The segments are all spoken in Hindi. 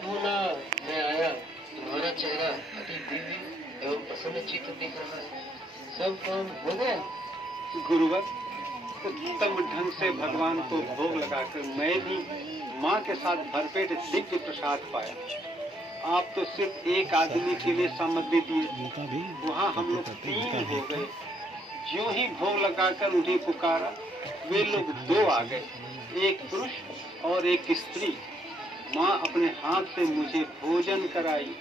भोला, मैं आया। तुम्हारा चेहरा अति दिव्य एवं प्रसन्नचित्त दिख रहा है। सब काम हो गया? गुरुवर, उत्तम ढंग से भगवान को भोग लगाकर मैं भी माँ के साथ भरपेट दिव्य प्रसाद पाया। आप तो सिर्फ एक आदमी के लिए सामग्री दिए, वहाँ हम लोग 3 हो गए। ज्यों ही भोग लगाकर उन्हें पुकारा, वे लोग 2 आ गए, एक पुरुष और एक स्त्री। माँ अपने हाथ से मुझे भोजन कराई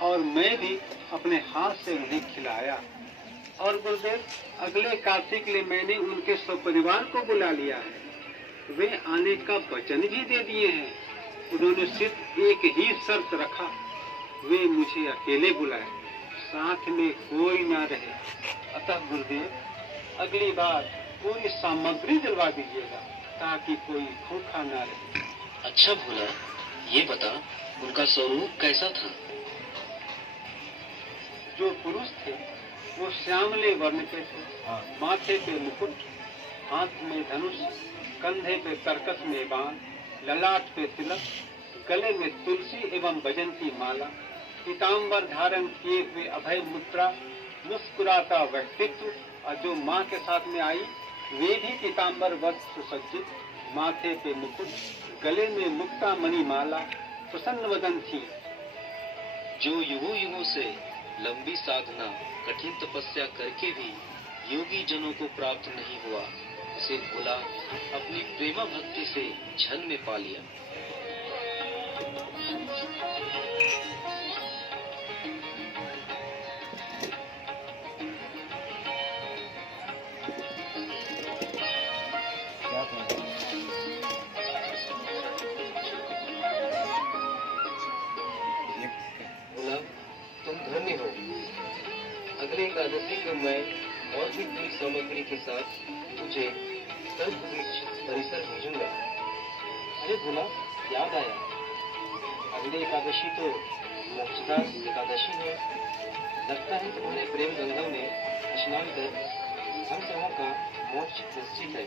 और मैं भी अपने हाथ से उन्हें खिलाया। और गुरुदेव, अगले कार्तिक के लिए मैंने उनके सपरिवार को बुला लिया है। वे आने का वचन भी दे दिए हैं। उन्होंने सिर्फ एक ही शर्त रखा, वे मुझे अकेले बुलाए, साथ में कोई ना रहे। अतः गुरुदेव, अगली बार पूरी सामग्री दिलवा दीजिएगा ताकि कोई भूखा ना रहे। अच्छा भोला, ये बता, उनका स्वरूप कैसा था? जो पुरुष थे वो श्यामले वर्ण के थे। माथे पे मुकुट, हाथ में धनुष, कंधे पे तरकस में बाण, ललाट पे तिलक, गले में तुलसी एवं बजंती माला, पीताम्बर धारण किए हुए अभय मुद्रा, मुस्कुराता व्यक्तित्व। और जो माँ के साथ में आई वे भी पीताम्बर वस्त्र सुसज्जित, माथे पे मुकुट, गले में मुक्ता मणि माला, प्रसन्न वदन थी। जो युगों युगों से लंबी साधना, कठिन तपस्या करके भी योगी जनों को प्राप्त नहीं हुआ, उसे भोला अपनी प्रेमा भक्ति से क्षण में पा लिया। भोला, तुम धन्य हो। अगले एकादशी को मैं और भी पूरी सामग्री के साथ तुझे कल्पवृक्ष परिसर भेजूंगा। अरे भोला, याद आया, अगली एकादशी तो मोक्षदा एकादशी है। लगता है तुम्हारे प्रेम गंगा में स्नान कर हम सबों का मोक्ष निश्चित है।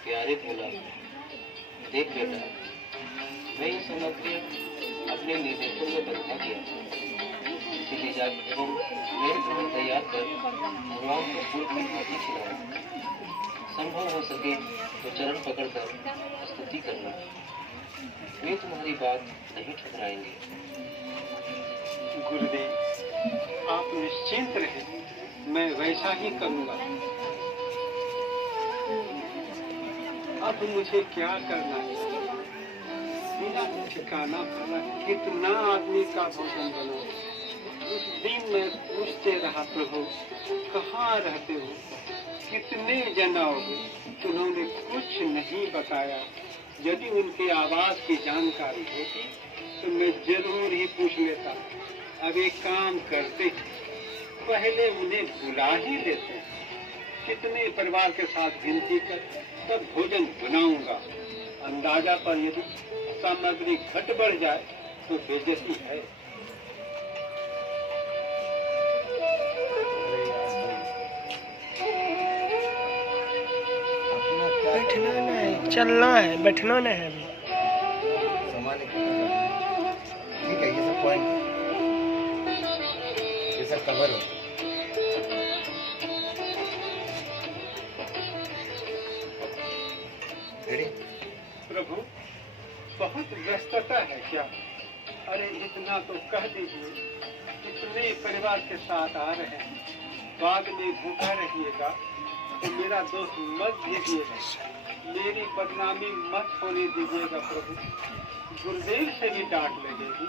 प्यारे भोला, देख बेटा, मैं ये सामग्री अपने निर्देशों में बंधा दिया, इसीलिए जाकर तुम मेरे ग्रहण तैयार कर भगवान को फूल की भांति खिलाओ। संभव हो सके तो चरण पकड़कर स्तुति करना, वे तुम्हारी बात नहीं ठुकराएंगे। गुरुदेव, आप निश्चिंत रहे, मैं वैसा ही करूँगा। अब मुझे क्या करना है? बिना ठिकाना भला कितना आदमी का भोजन बनाओ। उस दिन मैं पूछते रहा, प्रभु कहाँ रहते हो, कितने जन आओगे? उन्होंने कुछ नहीं बताया। यदि उनके आवाज की जानकारी होती तो मैं जरूर ही पूछ लेता। अब एक काम करते, पहले उन्हें बुला ही लेते। कितने परिवार के साथ गिनती कर तब भोजन बनाऊंगा। अंदाजा पर यदि सामग्री घट बढ़ जाए तो बेइज्जती है। बैठना नहीं, चलना है, बैठना नहीं है। ठीक है, ये सब पॉइंट, ये सब कवर हो। प्रभु, बहुत व्यस्तता है क्या? अरे इतना तो कह दीजिए, कितने परिवार के साथ आ रहे हैं। बाद में भूखा रहिएगा तो मेरा दोस्त मत दीजिएगा, मेरी बदनामी मत होने दीजिएगा। प्रभु, गुरुदेव से भी डांट लगेगी।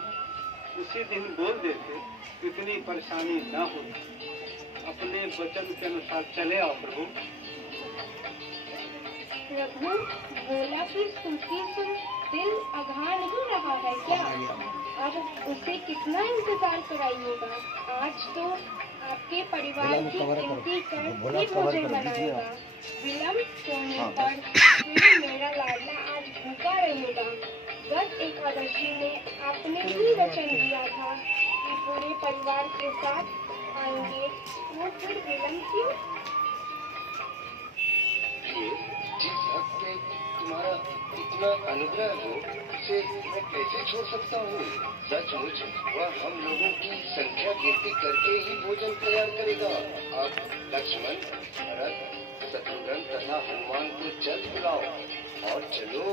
उसी दिन बोल देते, इतनी परेशानी ना होती। अपने वचन के अनुसार चले आओ प्रभु। प्रभु, भोला की स्तुति सुन दिल अघा नहीं रहा है क्या? अब उसे कितना इंतजार कराइएगा? आज तो आपके परिवार की गिनती कर ही भोजन बनाएगा। विलम्ब होने पर फिर मेरा लाडला आज भूखा रहेगा। गत एकादशी में आपने ही वचन दिया था कि पूरे परिवार के साथ आएंगे, तो फिर विलम्ब क्यों? ये जिस हक पे तुम्हारा इतना अनुग्रह हो, उसे मैं कैसे छोड़ सकता हूँ? सचमुच वह हम लोगों की संख्या गिनती करके ही भोजन तैयार करेगा। अब लक्ष्मण, भरत, शत्रुघ्न तथा हनुमान को जल्द बुलाओ और चलो।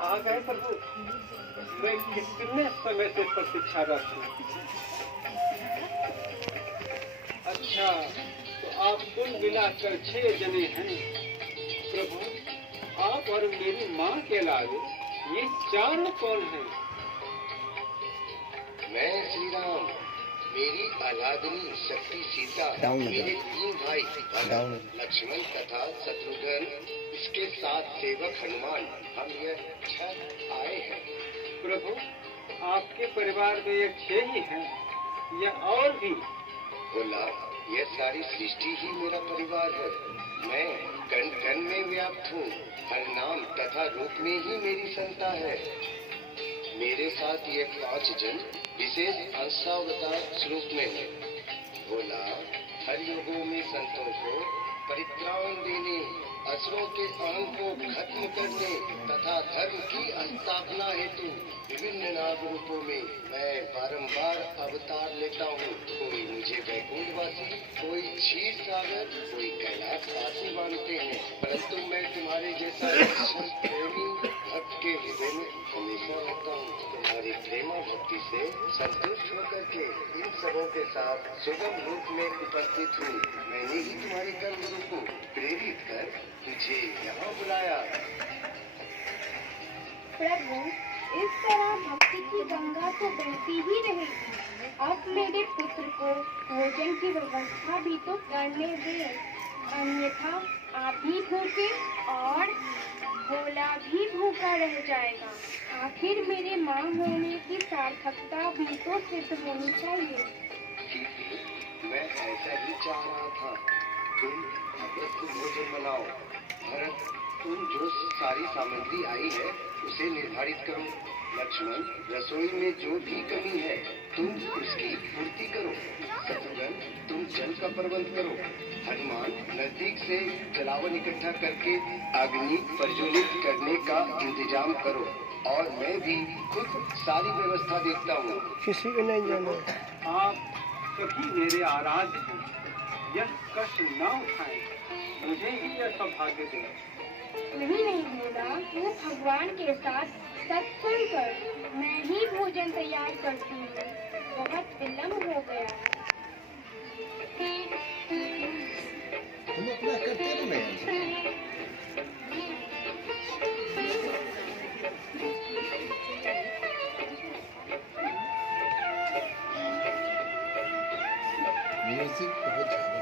आ गए प्रभु, मैं कितने समय से प्रतीक्षारत हूँ। अच्छा, तो आप कुल मिलाकर 6 जने हैं। प्रभु, आप और मेरी माँ के अलावे ये चारों कौन हैं? मैं श्री राम, मेरी आराधनी शक्ति सीता, मेरे 3 भाई भरत, लक्ष्मण तथा शत्रुघ्न, इसके साथ सेवक हनुमान, हम ये 6 आए हैं। प्रभु, आपके परिवार में ये 6 ही हैं या और भी? बोला, यह सारी सृष्टि ही मेरा परिवार है। मैं कण कण में व्याप्त हूँ, हर नाम तथा रूप में ही मेरी संता है। मेरे साथ ये 5 जन विशेष अंशावतार स्वरूप में है। बोला, हर युगों में संतों को परित्राण देने, असुरों के अहं को खत्म करने तथा धर्म की स्थापना हेतु विभिन्न नाग रूपों में मैं बारंबार अवतार लेता हूँ। कोई मुझे वैकुंठवासी, कोई क्षीर सागर, कोई कैलाशवासी मानते हैं, परंतु मैं तुम्हारे जैसा प्रेमी भक्त के हृदय में हमेशा रहता हूँ। तुम्हारी प्रेमा भक्ति से संतुष्ट होकर के इन सबों के साथ सुगम रूप में उपस्थित हूँ। मैंने ही तुम्हारे कर्मयों को प्रेरित कर तुझे यहाँ बुलाया। प्रभु, इस तरह भक्ति की गंगा तो बहती ही रहेगी। अब मेरे पुत्र को भोजन की व्यवस्था भी तो करने दे, अन्यथा आप भी भूखे और भोला भी भूखा रह जाएगा। आखिर मेरे माँ होने की सार्थकता भी तो सिद्ध होनी चाहिए। मैं ऐसा ही चाह रहा था। तुम अवश्य भोजन बनाओ। भरत, तुम जो सारी सामग्री आई है उसे निर्धारित करो। लक्ष्मण, रसोई में जो भी कमी है तुम उसकी पूर्ति करो। शत्रुघ्न, तुम जल का प्रबंध करो। हनुमान, नजदीक से जलावन इकट्ठा करके अग्नि प्रज्वलित करने का इंतजाम करो। और मैं भी खुद सारी व्यवस्था देखता हूँ। किसी को नहीं जाना। आप सभी मेरे आराध्य हैं। यह कष्ट न उठाएं, मुझे ही यह सौभाग्य दें। नहीं बोला, तू भगवान के साथ सत्संग कर। मैं ही भोजन तैयार करती हूँ। बहुत विलम्ब हो गया है। तुम अपना करते रहो। म्यूजिक बहुत ज्यादा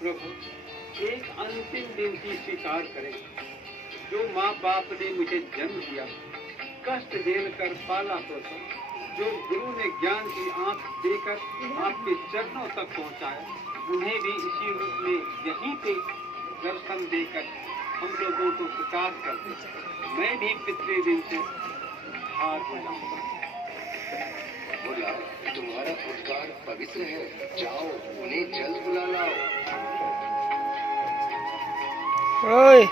प्रभु, एक अंतिम विनती स्वीकार करें। जो माँ बाप ने मुझे जन्म दिया, कष्ट देकर पाला पोसा, जो गुरु ने ज्ञान की आंख देकर आपके चरणों तक पहुँचाया, उन्हें भी इसी रूप में यहीं पे दर्शन देकर हम लोगों को प्रकाश कर दे। मैं भी पिछले दिन से हार हो जाऊंगा। बोला, तुम्हारा उद्गार पवित्र है। जाओ, उन्हें जल्द बुला लाओ। ओए,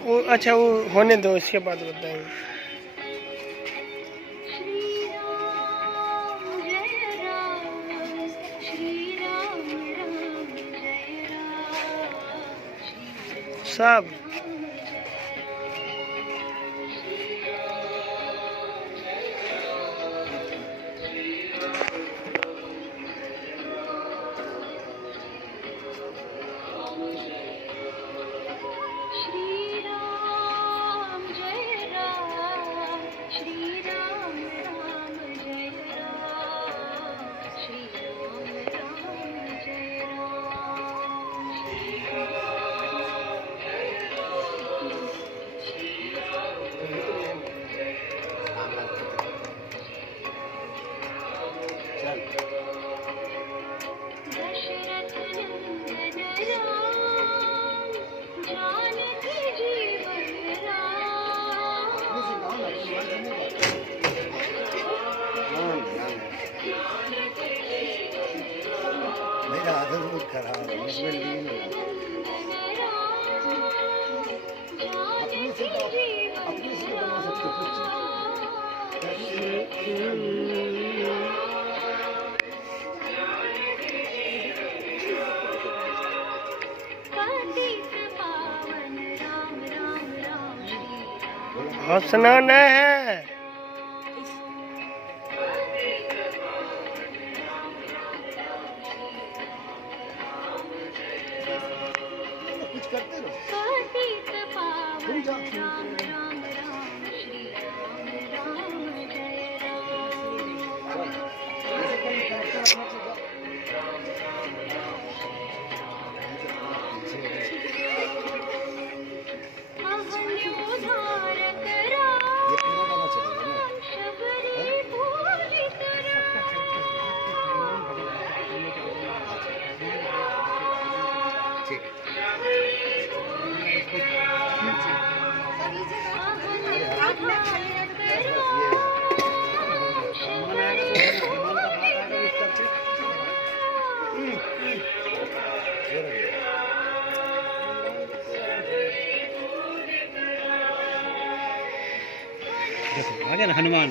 वो अच्छा, वो होने दो, इसके बाद बताएंगे। सब बहुत खराब है, इसमें लीन हो जाओ। अपने से बना सकते हो कुछ हंसना न है। कुछ करते रहो तुम जाओ। ये पूरा गाना चलेगा ना? ठीक आ गया ना हनुमान।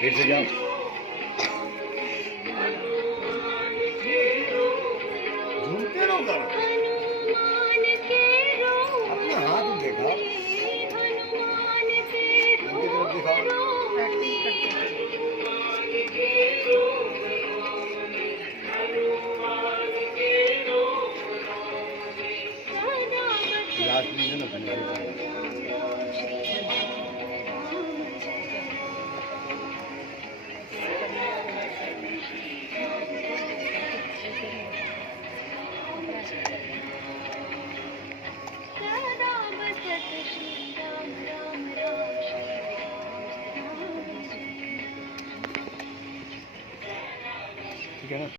फिर से जाओ। झूमते रहो गाना। अपने हाथ दिखाओ, उनकी तरफ दिखाओ। लास्ट में ना ठीक है ना।